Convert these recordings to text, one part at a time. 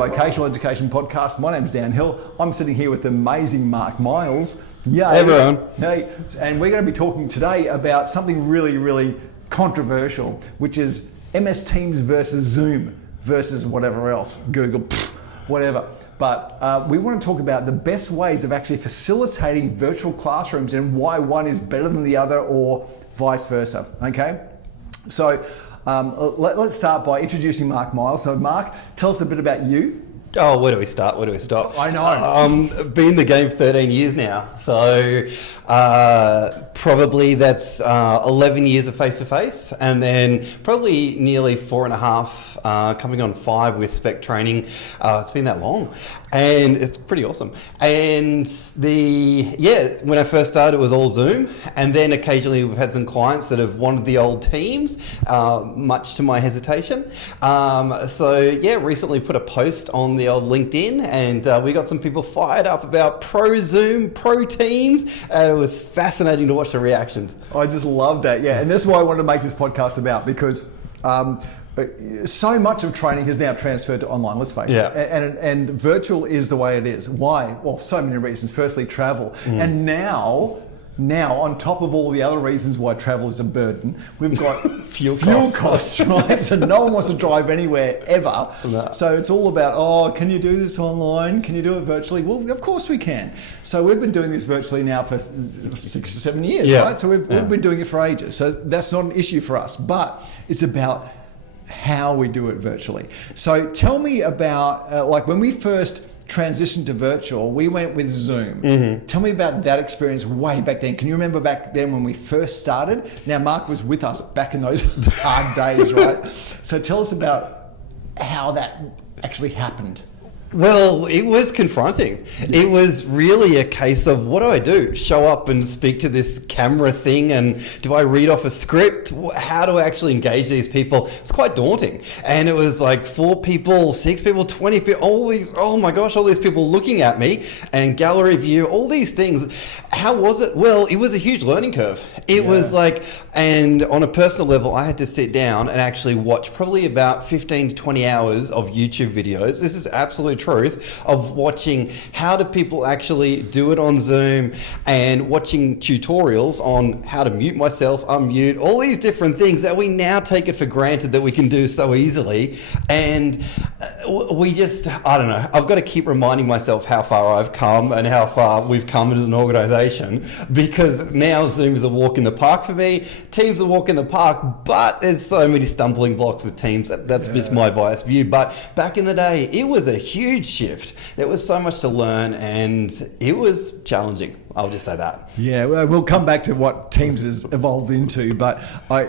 Vocational Education Podcast. My name's Dan Hill. I'm sitting here with the amazing Marc Miles. Yay. Hey everyone. Hey, and we're going to be talking today about something really, really controversial, which is MS Teams versus Zoom versus whatever else, Google, whatever. But we want to talk about the best ways of actually facilitating virtual classrooms and why one is better than the other or vice versa, okay? So let's start by introducing Marc Miles. So Marc, tell us a bit about you. Oh, where do we start? Where do we stop? I know. Been in the game for 13 years now. So probably that's 11 years of face-to-face, and then probably nearly 4.5, coming on 5 with spec training. It's been that long, and it's pretty awesome. And when I first started, it was all Zoom, and then occasionally we've had some clients that have wanted the old Teams, much to my hesitation. Recently put a post on the old LinkedIn, and we got some people fired up about pro Zoom, pro Teams, and it was fascinating to watch the reactions. I just love that, yeah. And that's why I wanted to make this podcast about, because so much of training has now transferred to online, let's face it. And virtual is the way it is. Why? Well, so many reasons. Firstly, travel. And now, on top of all the other reasons why travel is a burden, we've got fuel costs, right? So no one wants to drive anywhere ever. No. So it's all about, can you do this online? Can you do it virtually? Well, of course we can. So we've been doing this virtually now for 6 or 7 years, right? So we've been doing it for ages. So that's not an issue for us, but it's about how we do it virtually. So tell me about, like when we first transitioned to virtual, we went with Zoom. Mm-hmm. Tell me about that experience way back then. Can you remember back then when we first started? Now, Marc was with us back in those hard days, right? So tell us about how that actually happened. Well, it was confronting. It was really a case of, what do I do? Show up and speak to this camera thing, and do I read off a script? How do I actually engage these people? It's quite daunting. And it was like 4 people, 6 people, 20 people, all these people looking at me, and gallery view, all these things. How was it? Well, it was a huge learning curve. It was like, and on a personal level, I had to sit down and actually watch probably about 15 to 20 hours of YouTube videos. This is absolute truth of watching how do people actually do it on Zoom, and watching tutorials on how to mute myself, unmute, all these different things that we now take it for granted that we can do so easily. And we just, I don't know, I've got to keep reminding myself how far I've come and how far we've come as an organization, because now Zoom is a walk in the park for me. Teams are a walk in the park, but there's so many stumbling blocks with Teams. That's just my biased view. But back in the day, it was a huge shift. There was so much to learn, and it was challenging. I'll just say that. Yeah, well, we'll come back to what Teams has evolved into, but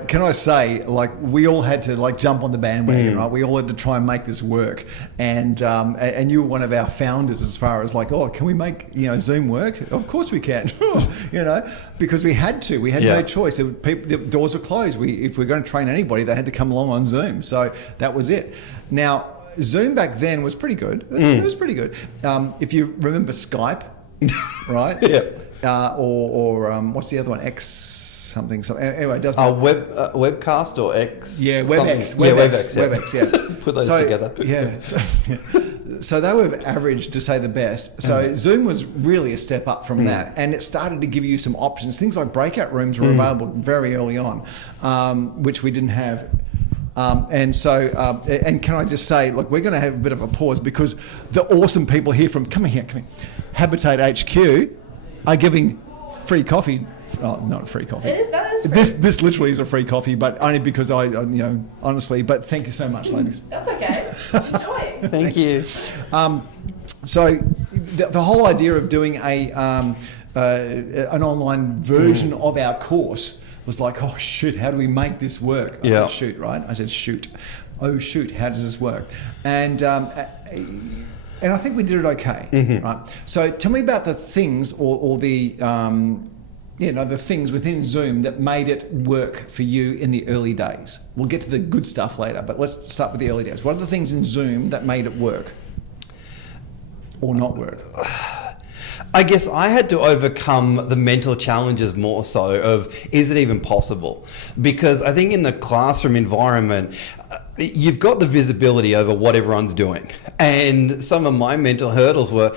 can I say, like, we all had to like jump on the bandwagon, right? We all had to try and make this work, and you were one of our founders as far as like, can we make Zoom work? Of course we can, because we had to. We had no choice. The doors were closed. If we're going to train anybody, they had to come along on Zoom. So that was it. Now, Zoom back then was pretty good. It was pretty good. If you remember Skype, right? Or what's the other one? X something. Anyway, it doesn't matter. Webcast or X? Yeah, WebEx. WebEx, yeah. Put those together. So they were average, to say the best. So Zoom was really a step up from that, and it started to give you some options. Things like breakout rooms were available very early on, which we didn't have. And can I just say, look, we're going to have a bit of a pause, because the awesome people here from, come here, Habitat HQ are giving free coffee. Oh, not free coffee. That is free. This literally is a free coffee, but only because honestly, but thank you so much, ladies. That's okay. Enjoy. Thank you. So the whole idea of doing an online version of our course was like, oh shoot, how do we make this work? I said shoot, right? I said shoot. Oh shoot, how does this work? And I think we did it okay, right? So tell me about the things or the the things within Zoom that made it work for you in the early days. We'll get to the good stuff later, but let's start with the early days. What are the things in Zoom that made it work or not work? I guess I had to overcome the mental challenges more so of, is it even possible? Because I think in the classroom environment, you've got the visibility over what everyone's doing. And some of my mental hurdles were,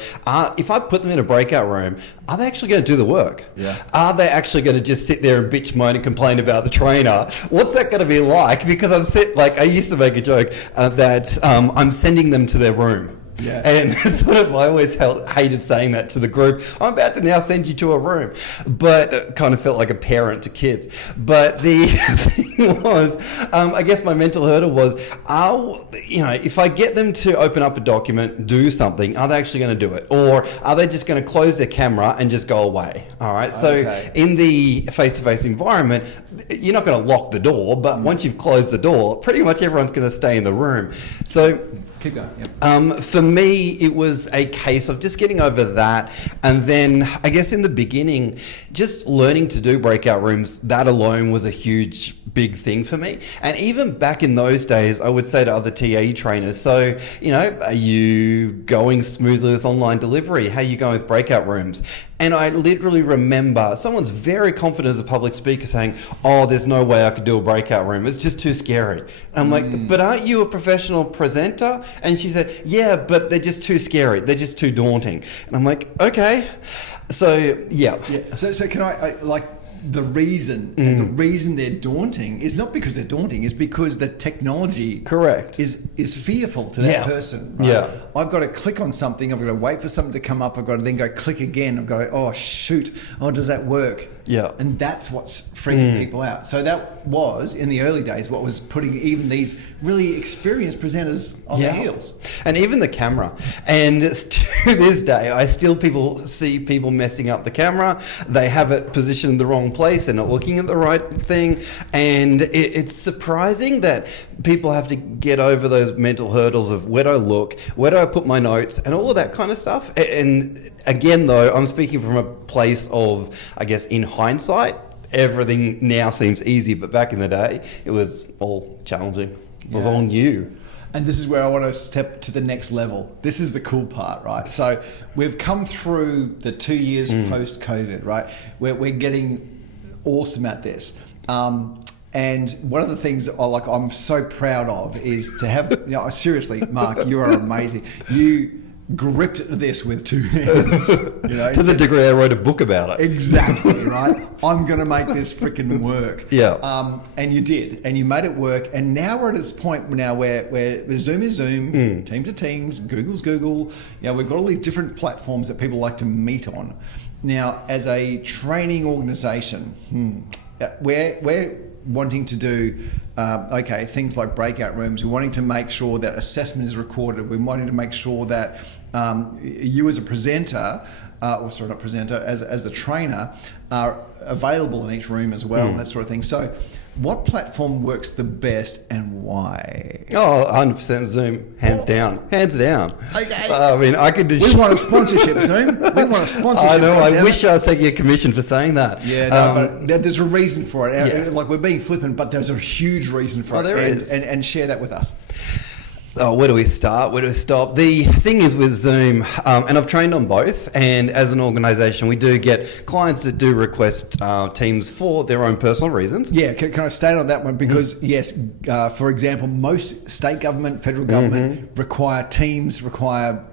if I put them in a breakout room, are they actually going to do the work? Yeah. Are they actually going to just sit there and bitch, moan and complain about the trainer? What's that going to be like? Because I used to make a joke that I'm sending them to their room. Yeah. And I always hated saying that to the group. I'm about to now send you to a room, but it kind of felt like a parent to kids. But the thing was, I guess my mental hurdle was, if I get them to open up a document, do something, are they actually going to do it? Or are they just going to close their camera and just go away? All right. So in the face-to-face environment, you're not going to lock the door, but once you've closed the door, pretty much everyone's going to stay in the room. So keep going. Yep. For me, it was a case of just getting over that. And then I guess in the beginning, just learning to do breakout rooms, that alone was a huge, big thing for me. And even back in those days, I would say to other TAE trainers, so, are you going smoothly with online delivery? How are you going with breakout rooms? And I literally remember someone's very confident as a public speaker saying, oh, there's no way I could do a breakout room. It's just too scary. And I'm like, but aren't you a professional presenter? And she said, yeah, but they're just too scary. They're just too daunting. And I'm like, okay. So, yeah. So can I the reason they're daunting is not because they're daunting, is because the technology correct is fearful to that person. Right? Yeah. I've got to click on something, I've got to wait for something to come up, I've got to then go click again, I've got to, oh shoot, oh does that work? Yeah. And that's what's freaking people out. So that was, in the early days, what was putting even these really experienced presenters on their heels. And even the camera. And to this day, I still see people messing up the camera. They have it positioned in the wrong place. They're not looking at the right thing. And it's surprising that people have to get over those mental hurdles of where do I look, where do I put my notes, and all of that kind of stuff. And again, though, I'm speaking from a place of, I guess, in hindsight, everything now seems easy, but back in the day, it was all challenging. It was all new. And this is where I want to step to the next level. This is the cool part, right? So we've come through the 2 years post-COVID, right? We're getting awesome at this. And one of the things I'm so proud of is to have, seriously, Mark, you are amazing. You gripped this with two hands. To the degree I wrote a book about it. Exactly, right? I'm going to make this freaking work. Yeah. And you did. And you made it work. And now we're at this point now where Zoom is Zoom, Teams are Teams, Google's Google. We've got all these different platforms that people like to meet on. Now, as a training organisation, we're wanting to do things like breakout rooms. We're wanting to make sure that assessment is recorded. We're wanting to make sure that you as a presenter, not presenter, as a trainer, are available in each room as well, and that sort of thing. So what platform works the best and why? Oh, 100% Zoom, hands down. Hands down. Okay. I mean, I could just... We want a sponsorship, Zoom. We want a sponsorship. I know, I wish I was taking a commission for saying that. Yeah, but there's a reason for it. Yeah. Like, we're being flippant, but there's a huge reason for it. There is. And share that with us. Oh, where do we start? Where do we stop? The thing is with Zoom, and I've trained on both, and as an organisation, we do get clients that do request Teams for their own personal reasons. Yeah, can I state on that one? Because yes, for example, most state government, federal government require Teams, because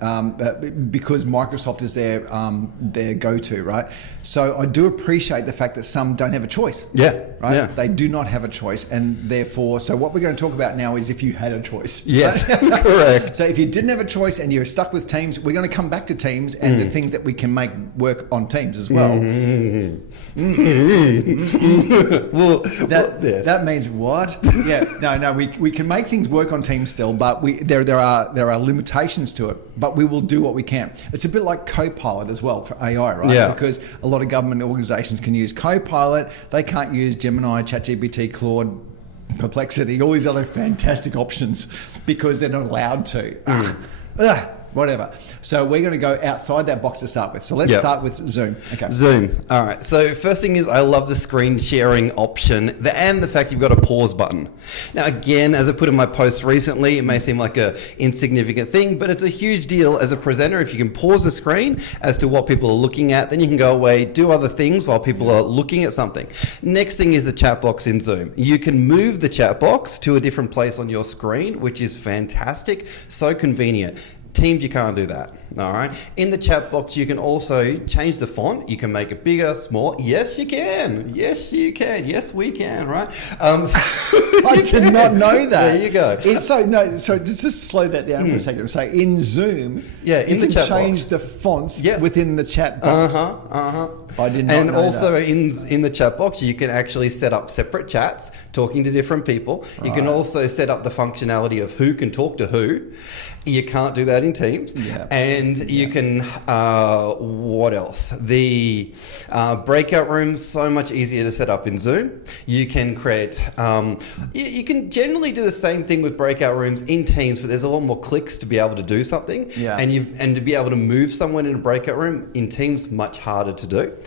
Microsoft is their go-to, right? So I do appreciate the fact that some don't have a choice. Yeah. Right? Yeah. They do not have a choice, and therefore, so what we're going to talk about now is if you had a choice. Yes. Correct. So if you didn't have a choice and you're stuck with Teams, we're going to come back to Teams and the things that we can make work on Teams as well. Well, that means what? No. We can make things work on Teams still, but there are limitations to it. But we will do what we can. It's a bit like Copilot as well for AI, right? Yeah. Because a lot of government organisations can use Copilot. They can't use Gemini, ChatGPT, Claude, Perplexity, all these other fantastic options because they're not allowed to. Whatever. So we're going to go outside that box to start with. So let's start with Zoom. Okay. Zoom. All right. So first thing is I love the screen sharing option and the fact you've got a pause button. Now, again, as I put in my post recently, it may seem like a insignificant thing, but it's a huge deal as a presenter. If you can pause the screen as to what people are looking at, then you can go away, do other things while people are looking at something. Next thing is the chat box in Zoom. You can move the chat box to a different place on your screen, which is fantastic. So convenient. Teams, you can't do that. All right. In the chat box, you can also change the font. You can make it bigger, small. Yes, you can. Yes, you can. Yes, we can. Right. I did not know that. There you go. So just slow that down for a second. So in Zoom, in you the can chat change box. the fonts within the chat box. I did not know also that. in the chat box, you can actually set up separate chats, talking to different people. You can also set up the functionality of who can talk to who. You can't do that in Teams. Yeah. And you can, what else? The breakout rooms, so much easier to set up in Zoom. You can create, you can generally do the same thing with breakout rooms in Teams, but there's a lot more clicks to be able to do something. Yeah. And to be able to move someone in a breakout room in Teams, much harder to do.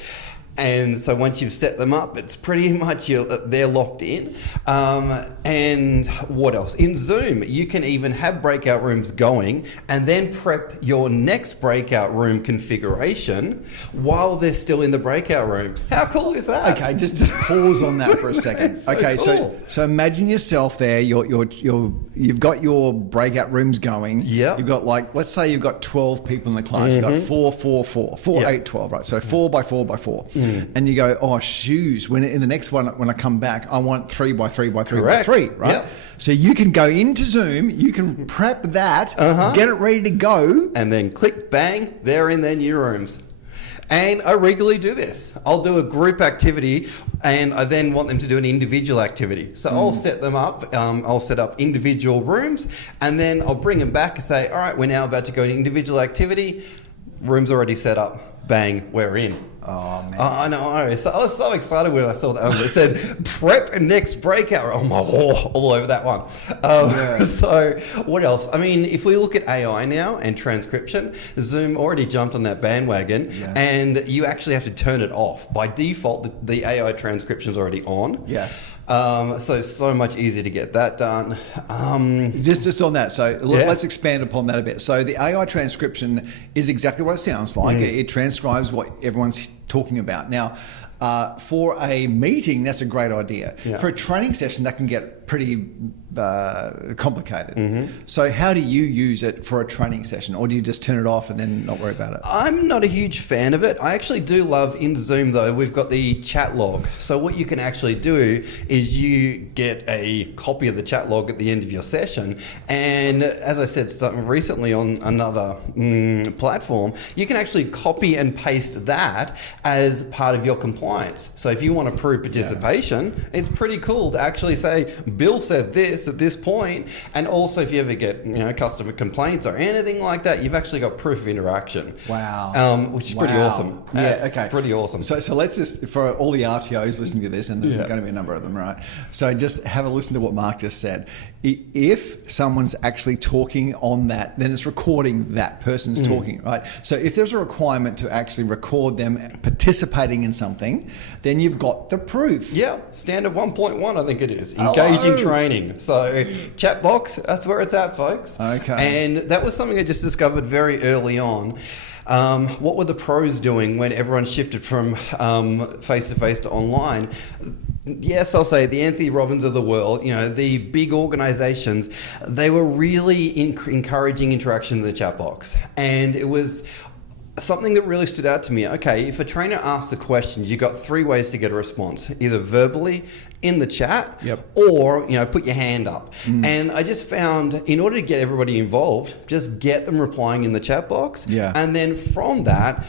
And so once you've set them up, it's pretty much they're locked in. And what else? In Zoom, you can even have breakout rooms going and then prep your next breakout room configuration while they're still in the breakout room. How cool is that? Okay, just pause on that for a second. So Okay, cool. so imagine yourself there. You've got your breakout rooms going. Yeah. You've got let's say you've got 12 people in the class. You've got 4, 4, 4, 4, Yeah. 8, 12, right? So 4 by 4 by 4. And you go, oh, shoes. When in the next one, when I come back, I want 3 by 3 by 3 Correct. by 3, right? Yep. So you can go into Zoom, you can prep that, get it ready to go. And then click, bang, they're in their new rooms. And I regularly do this. I'll do a group activity and I then want them to do an individual activity. So I'll set them up. I'll set up individual rooms and then I'll bring them back and say, all right, we're now about to go to individual activity. Room's already set up. Bang, we're in. Oh, man. I know. So I was so excited when I saw that. It said prep next breakout. Oh my, all over that one. So what else? I mean, if we look at AI now and transcription, Zoom already jumped on that bandwagon and you actually have to turn it off. By default, the AI transcription is already on. Yeah. So much easier to get that done. Just on that, so let's expand upon that a bit. So the AI transcription is exactly what it sounds like. It transcribes what everyone's talking about. Now, for a meeting, that's a great idea. Yeah. For a training session, that can get pretty complicated. So how do you use it for a training session, or do you just turn it off and then not worry about it? I'm not a huge fan of it. I actually do love in Zoom though, we've got the chat log. So what you can actually do is you get a copy of the chat log at the end of your session. And as I said something recently on another platform, you can actually copy and paste that as part of your compliance. So if you want to prove participation, it's pretty cool to actually say, Bill said this at this point. And also if you ever get customer complaints or anything like that, you've actually got proof of interaction. Wow. Which is pretty awesome. Okay. Pretty awesome. So let's just, for all the RTOs listening to this, and there's going to be a number of them, right? So just have a listen to what Marc just said. If someone's actually talking on that, then it's recording that person's talking, right? So if there's a requirement to actually record them participating in something, then you've got the proof. Yeah, standard 1.1, I think it is. Engaging training. So chat box, that's where it's at, folks. Okay. And that was something I just discovered very early on. What were the pros doing when everyone shifted from face-to-face to online? Yes, I'll say the Anthony Robbins of the world, the big organizations, they were really encouraging interaction in the chat box. And it was something that really stood out to me. Okay, if a trainer asks a question, you've got 3 ways to get a response, either verbally, in the chat, or put your hand up. And I just found, in order to get everybody involved, just get them replying in the chat box. And then from that,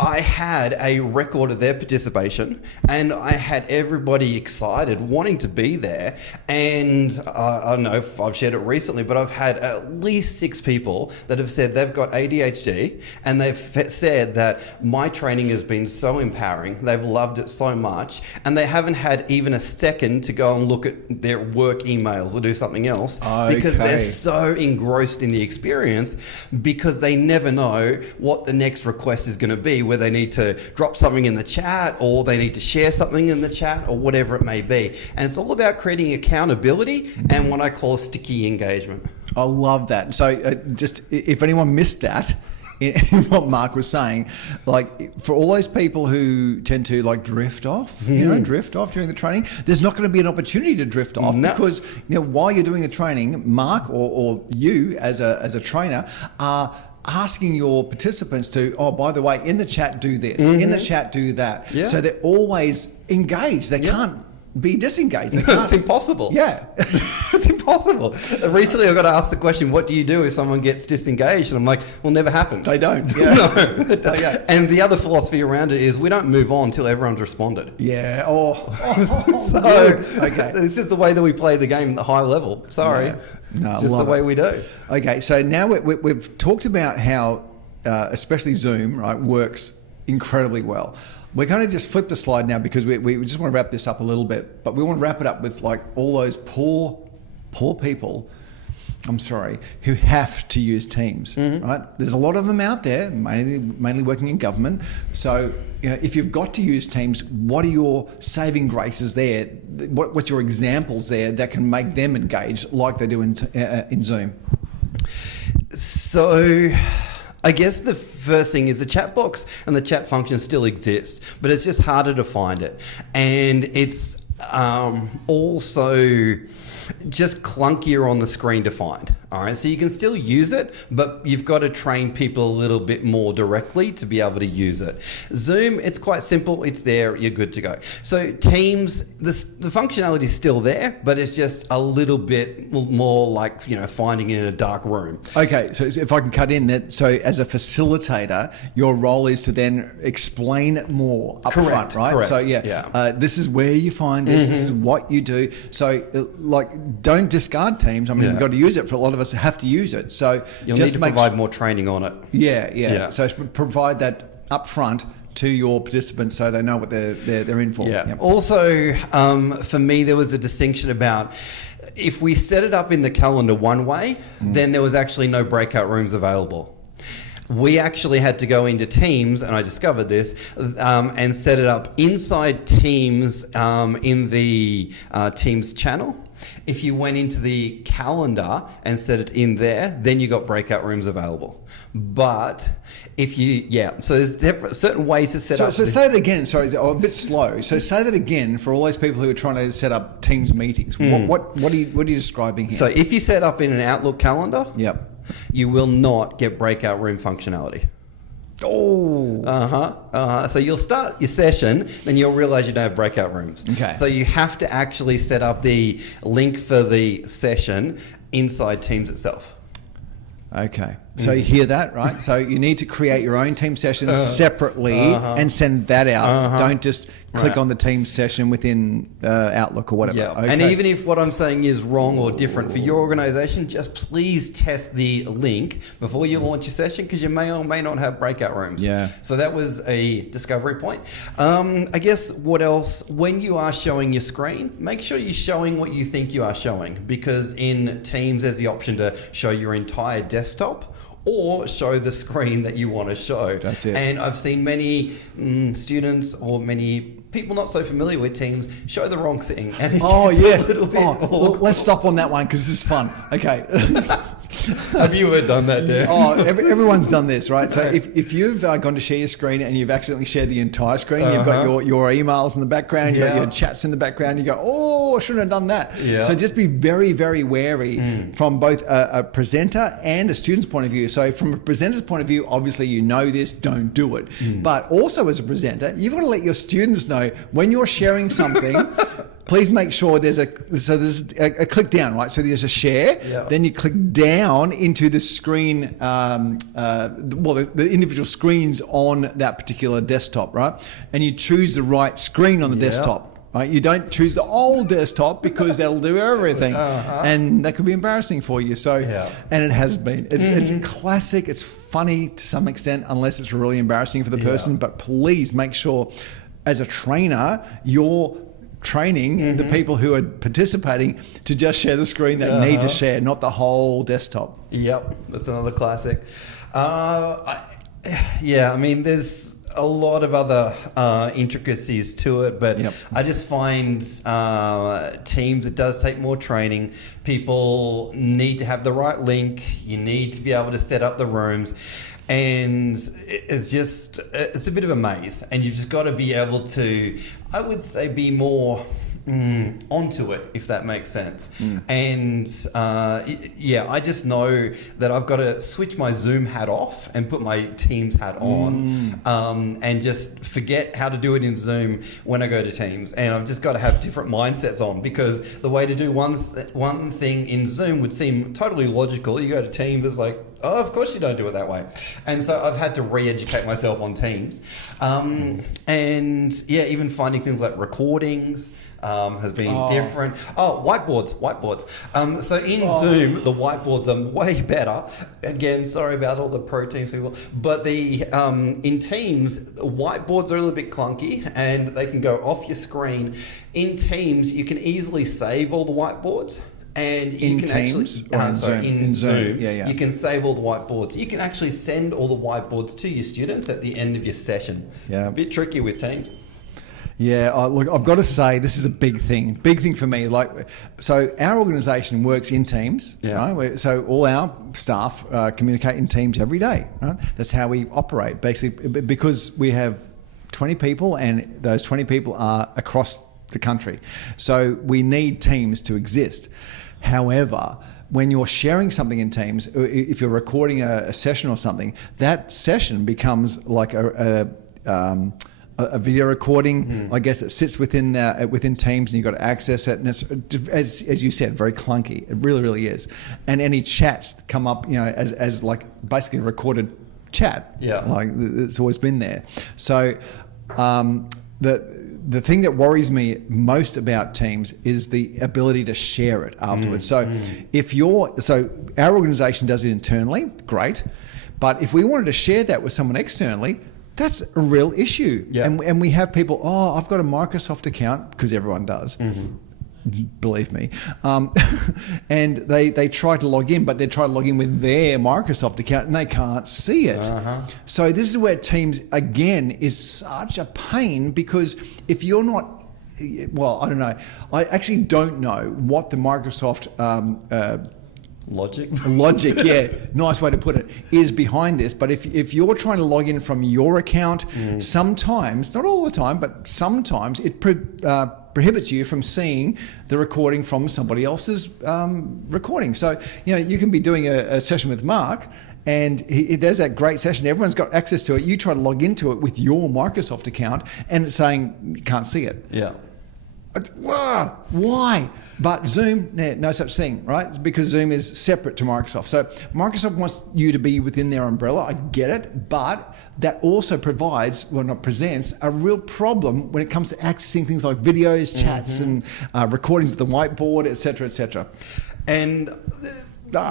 I had a record of their participation and I had everybody excited, wanting to be there. And I don't know if I've shared it recently, but I've had at least 6 people that have said they've got ADHD and they've said that my training has been so empowering. They've loved it so much and they haven't had even a second to go and look at their work emails or do something else because they're so engrossed in the experience because they never know what the next request is going to be, where they need to drop something in the chat or they need to share something in the chat or whatever it may be. And it's all about creating accountability and what I call sticky engagement. I love that. So just if anyone missed that, in what Mark was saying, like for all those people who tend to like drift off, drift off during the training, there's not going to be an opportunity to drift off because while you're doing the training, Mark or you as a trainer are asking your participants to, oh, by the way, in the chat do this, in the chat do that. Yeah. So they're always engaged. They can't be disengaged. It's impossible. Yeah. It's impossible. Recently I got to ask the question, what do you do if someone gets disengaged? And I'm like, well, never happened. They don't. Yeah. No. And the other philosophy around it is we don't move on until everyone's responded. Yeah. So okay. This is the way that we play the game at the high level. Sorry. No, just the way we do. Okay. So now we've talked about how especially Zoom, right, works incredibly well. We're going to just flip the slide now because we just want to wrap this up a little bit, but we want to wrap it up with like all those poor people, who have to use Teams, right? There's a lot of them out there, mainly working in government. So if you've got to use Teams, what are your saving graces there? What's your examples there that can make them engage like they do in Zoom? So I guess the first thing is the chat box and the chat function still exists, but it's just harder to find it. And it's also just clunkier on the screen to find. All right, so you can still use it, but you've got to train people a little bit more directly to be able to use it. Zoom, it's quite simple. It's there. You're good to go. So Teams, the functionality is still there, but it's just a little bit more like, finding it in a dark room. Okay, so if I can cut in that, so as a facilitator, your role is to then explain more up front, right? Correct. So this is where you find this. This is what you do. So don't discard Teams. I mean, you've got to use it. For a lot of us have to use it. So you'll need to provide more training on it. Yeah. So provide that up front to your participants so they know what they're in for. Yeah. Yep. Also, for me, there was a distinction about if we set it up in the calendar one way, then there was actually no breakout rooms available. We actually had to go into Teams, and I discovered this, and set it up inside Teams in the Teams channel. If you went into the calendar and set it in there, then you got breakout rooms available. But if so there's certain ways to set up. So say it again. Sorry, I'm a bit slow. So say that again for all those people who are trying to set up Teams meetings. What are you describing here? So if you set up in an Outlook calendar, you will not get breakout room functionality. So you'll start your session, then you'll realize you don't have breakout rooms. Okay. So you have to actually set up the link for the session inside Teams itself. Okay. So you hear that, right? So you need to create your own team session separately and send that out. Don't just click on the team session within Outlook or whatever. Yeah. Okay. And even if what I'm saying is wrong or different for your organization, just please test the link before you launch your session because you may or may not have breakout rooms. Yeah. So that was a discovery point. I guess what else? When you are showing your screen, make sure you're showing what you think you are showing because in Teams there's the option to show your entire desktop or show the screen that you want to show. That's it. And I've seen many students or many people not so familiar with Teams show the wrong thing. And yes. A little bit well, let's stop on that one because this is fun. Okay. Have you ever done that, Dan? Everyone's done this, right? So if you've gone to share your screen and you've accidentally shared the entire screen, you've got your emails in the background, you've got your chats in the background, you go, I shouldn't have done that. Yeah. So just be very, very wary from both a presenter and a student's point of view. So from a presenter's point of view, obviously you know this, don't do it. But also as a presenter, you've got to let your students know when you're sharing something, please make sure there's a click down, right? So there's a share, then you click down into the screen, the individual screens on that particular desktop, right? And you choose the right screen on the desktop. Right? You don't choose the old desktop because that'll do everything, and that could be embarrassing for you. So, and it has been. It's classic. It's funny to some extent, unless it's really embarrassing for the person. But please make sure, as a trainer, you're training the people who are participating to just share the screen that need to share, not the whole desktop. Yep, that's another classic. I mean, there's a lot of other intricacies to it, but I just find Teams, it does take more training. People need to have the right link. You need to be able to set up the rooms. and it's a bit of a maze, and you've just got to be able to, I would say, be more onto it, if that makes sense. And I just know that I've got to switch my Zoom hat off and put my Teams hat on, and just forget how to do it in Zoom when I go to Teams. And I've just got to have different mindsets on, because the way to do one thing in Zoom would seem totally logical. You go to Teams, it's like, oh, of course you don't do it that way. And so I've had to re-educate myself on Teams. And yeah, even finding things like recordings has been different. Oh, whiteboards. So in Zoom, the whiteboards are way better. Again, sorry about all the pro Teams people. But the in Teams, whiteboards are a little bit clunky and they can go off your screen. In Teams, you can easily save all the whiteboards. And you can Teams actually, in Zoom, yeah. you can save all the whiteboards. You can actually send all the whiteboards to your students at the end of your session. Yeah. A bit tricky with Teams. Yeah, look, I've got to say this is a big thing for me. Like, so our organisation works in Teams, right? So all our staff communicate in Teams every day, right? That's how we operate, basically, because we have 20 people, and those 20 people are across the country. So we need Teams to exist. However, when you're sharing something in Teams, if you're recording a session or something, that session becomes like a video recording, I guess, that sits within Teams, and you've got to access it. And it's, as you said, very clunky. It really, really is. And any chats come up, as like basically a recorded chat. Yeah, like it's always been there. So the thing that worries me most about Teams is the ability to share it afterwards. So our organisation does it internally, great. But if we wanted to share that with someone externally, that's a real issue. Yeah. And we have people, I've got a Microsoft account, because everyone does. Believe me. And they try to log in, but they try to log in with their Microsoft account and they can't see it. So this is where Teams, again, is such a pain, because if you're not, well, I don't know. I actually don't know what the Microsoft Logic, yeah, nice way to put it, is behind this. But if you're trying to log in from your account, sometimes, not all the time, but sometimes it prohibits you from seeing the recording from somebody else's recording. So, you can be doing a session with Marc, and there's that great session. Everyone's got access to it. You try to log into it with your Microsoft account, and it's saying you can't see it. Yeah. Why? But Zoom, no such thing, right? Because Zoom is separate to Microsoft. So Microsoft wants you to be within their umbrella. I get it, but that also presents a real problem when it comes to accessing things like videos, chats, and recordings of the whiteboard, etc., etc. And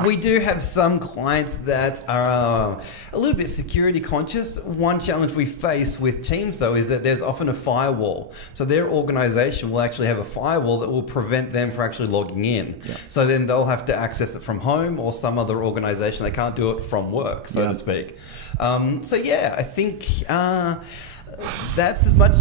we do have some clients that are a little bit security conscious. One challenge we face with Teams, though, is that there's often a firewall. So their organization will actually have a firewall that will prevent them from actually logging in. Yeah. So then they'll have to access it from home or some other organization. They can't do it from work, so to speak. I think that's as much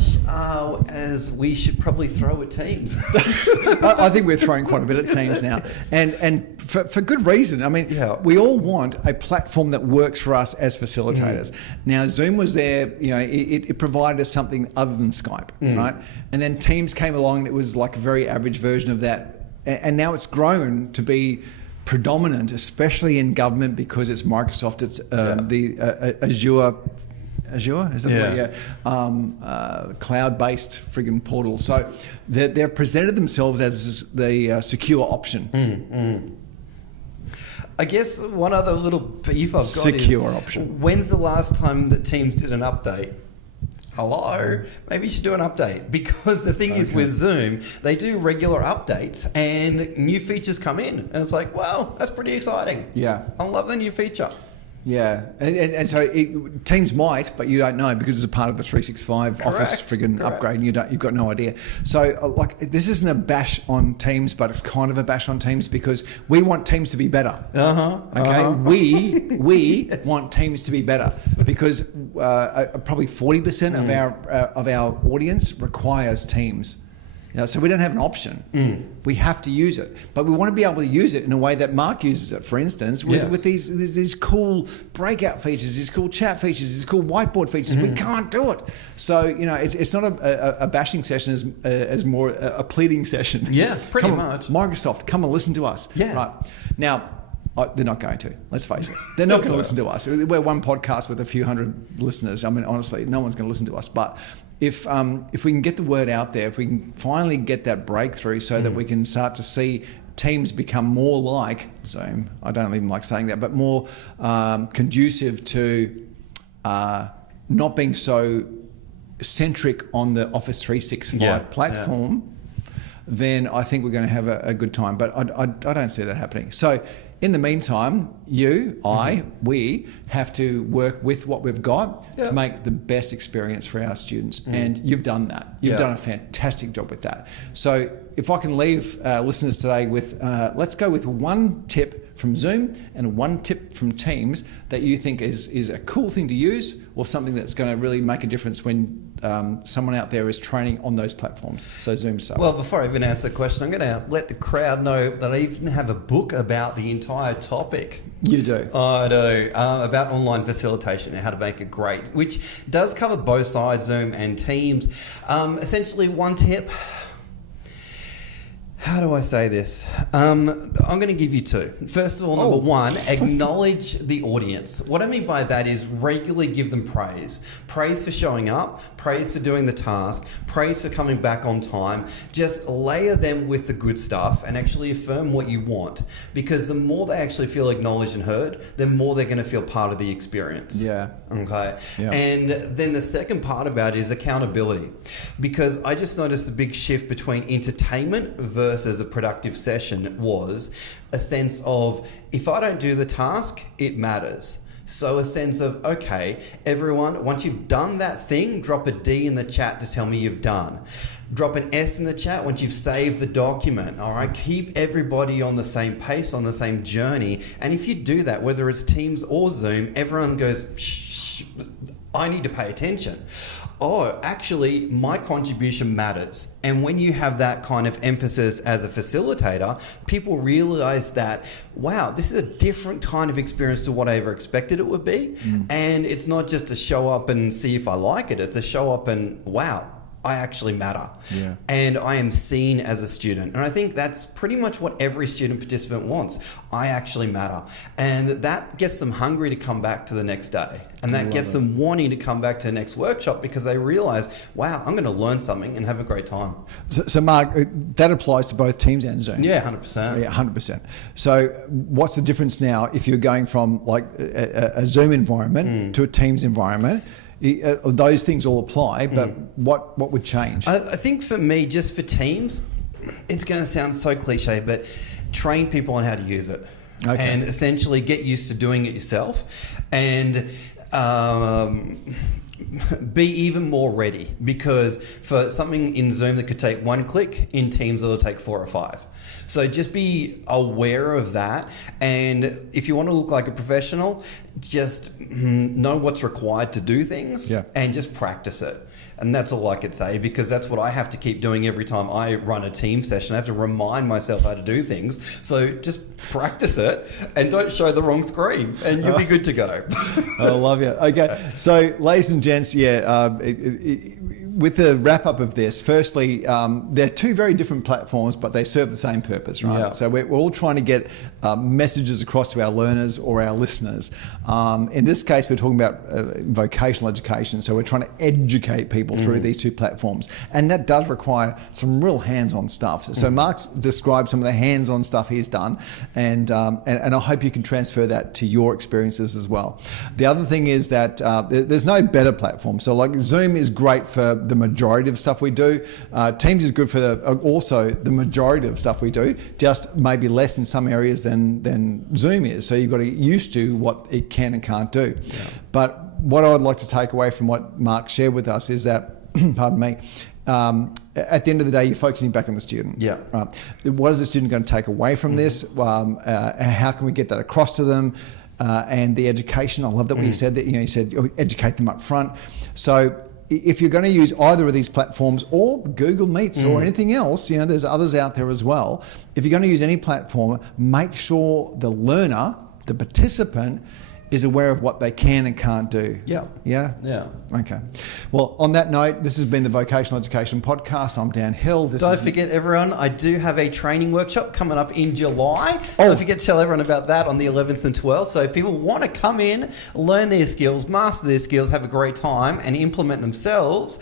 as we should probably throw at Teams. I think we're throwing quite a bit at Teams now, and for good reason. I mean, we all want a platform that works for us as facilitators. Now, Zoom was there. It provided us something other than Skype, right? And then Teams came along, and it was like a very average version of that. And now it's grown to be predominant, especially in government, because it's Microsoft. It's the Azure, is it? Cloud-based friggin' portal. So they've presented themselves as the secure option. I guess one other little beef I've got secure is, option. When's the last time that Teams did an update? Hello? Maybe you should do an update, because the thing is with Zoom, they do regular updates and new features come in. And it's like, wow, that's pretty exciting. Yeah. I love the new feature. Yeah, and so Teams might, but you don't know, because it's a part of the 365 Office friggin' upgrade, and you've got no idea. So this isn't a bash on Teams, but it's kind of a bash on Teams, because we want Teams to be better. We want Teams to be better, because probably 40% of our audience requires Teams. So we don't have an option. We have to use it, but we want to be able to use it in a way that Marc uses it. For instance, with these cool breakout features, these cool chat features, these cool whiteboard features. We can't do it. So it's not a bashing session as more a pleading session. Yeah, pretty much. Microsoft, come and listen to us. Yeah. Right now. They're not going to. Let's face it. They're not going to listen to us. We're one podcast with a few hundred listeners. I mean, honestly, no one's going to listen to us. But if we can get the word out there, if we can finally get that breakthrough so that we can start to see teams become more like Zoom, I don't even like saying that, but more conducive to not being so centric on the Office 365 platform, then I think we're going to have a good time. But I don't see that happening. So in the meantime, we have to work with what we've got to make the best experience for our students. And you've done that. You've done a fantastic job with that. So if I can leave listeners today with, let's go with one tip from Zoom and one tip from Teams that you think is a cool thing to use, or something that's going to really make a difference when someone out there is training on those platforms. So Zoom stuff. Well, before I even answer the question, I'm going to let the crowd know that I even have a book about the entire topic. You do? I do. About online facilitation and how to make it great, which does cover both sides, Zoom and Teams. Essentially, one tip. How do I say this? I'm going to give you two. First of all, number one, acknowledge the audience. What I mean by that is regularly give them praise. Praise for showing up, praise for doing the task, praise for coming back on time. Just layer them with the good stuff and actually affirm what you want. Because the more they actually feel acknowledged and heard, the more they're going to feel part of the experience. Yeah. Okay. Yeah. And then the second part about it is accountability. Because I just noticed a big shift between entertainment versus a productive session was a sense of, if I don't do the task, it matters. So a sense of, okay, everyone, once you've done that thing, drop a D in the chat to tell me you've done. Drop an S in the chat once you've saved the document. All right, keep everybody on the same pace, on the same journey. And if you do that, whether it's Teams or Zoom, everyone goes, shh, I need to pay attention. Oh, actually, my contribution matters. And when you have that kind of emphasis as a facilitator, people realize that, wow, this is a different kind of experience to what I ever expected it would be. And it's not just to show up and see if I like it. It's a show up and, wow, I actually matter. Yeah. And I am seen as a student. And I think that's pretty much what every student participant wants. I actually matter. And that gets them hungry to come back to the next day. And that gets them wanting to come back to the next workshop because they realize, wow, I'm going to learn something and have a great time. So Marc, that applies to both Teams and Zoom? Yeah, 100%. Yeah, 100%. So what's the difference now if you're going from like a Zoom environment to a Teams environment? Those things all apply, but what would change? I think for me, just for Teams, it's going to sound so cliche, but train people on how to use it. Okay. And essentially get used to doing it yourself and be even more ready, because for something in Zoom that could take one click, in Teams it'll take 4 or 5. So just be aware of that, and if you want to look like a professional, just know what's required to do things and just practice it. And that's all I could say, because that's what I have to keep doing every time I run a team session. I have to remind myself how to do things. So just practice it and don't show the wrong screen and you'll be good to go. I love you. Okay. So ladies and gents, with the wrap up of this, firstly, they're two very different platforms, but they serve the same purpose, right? Yeah. So we're all trying to get messages across to our learners or our listeners. In this case, we're talking about vocational education. So we're trying to educate people through these two platforms. And that does require some real hands-on stuff. So Marc's described some of the hands-on stuff he's done, and I hope you can transfer that to your experiences as well. The other thing is that there's no better platform. So like Zoom is great for the majority of stuff we do. Teams is good for also the majority of stuff we do, just maybe less in some areas than Zoom is. So you've got to get used to what it can and can't do. Yeah. But what I would like to take away from what Marc shared with us is that, pardon me, at the end of the day, you're focusing back on the student. Yeah. Right. What is the student going to take away from this? How can we get that across to them? And the education, I love that when you said that. You said educate them up front. So if you're going to use either of these platforms or Google Meets or anything else, there's others out there as well. If you're going to use any platform, make sure the learner, the participant, is aware of what they can and can't do. Yeah. Yeah? Yeah. Okay. Well, on that note, this has been the Vocational Education Podcast. I'm Dan Hill. Don't forget, everyone, I do have a training workshop coming up in July. Don't forget to tell everyone about that on the 11th and 12th. So if people want to come in, learn their skills, master their skills, have a great time, and implement themselves,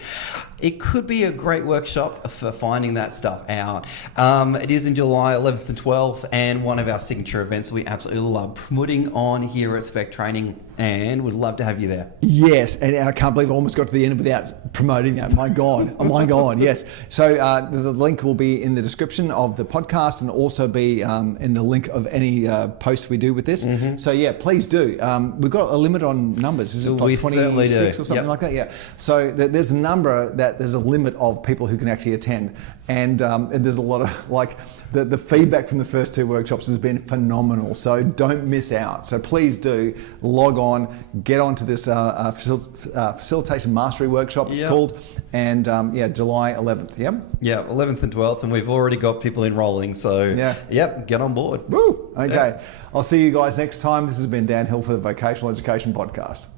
it could be a great workshop for finding that stuff out. It is in July 11th and 12th, and one of our signature events we absolutely love putting on here at Spec Training, and would love to have you there. Yes, and I can't believe I almost got to the end without promoting that. My God. Oh my God, yes. So the link will be in the description of the podcast and also be in the link of any post we do with this. So yeah, please do. We've got a limit on numbers. Is it like 26 or something like that? Yeah. So there's a number that there's a limit of people who can actually attend. And there's a lot of, like, the feedback from the first 2 workshops has been phenomenal. So don't miss out. So please do log on, get onto this Facilitation Mastery Workshop, it's called. And July 11th. Yeah? Yeah, 11th and 12th. And we've already got people enrolling. So, get on board. Woo! Okay. I'll see you guys next time. This has been Dan Hill for the Vocational Education Podcast.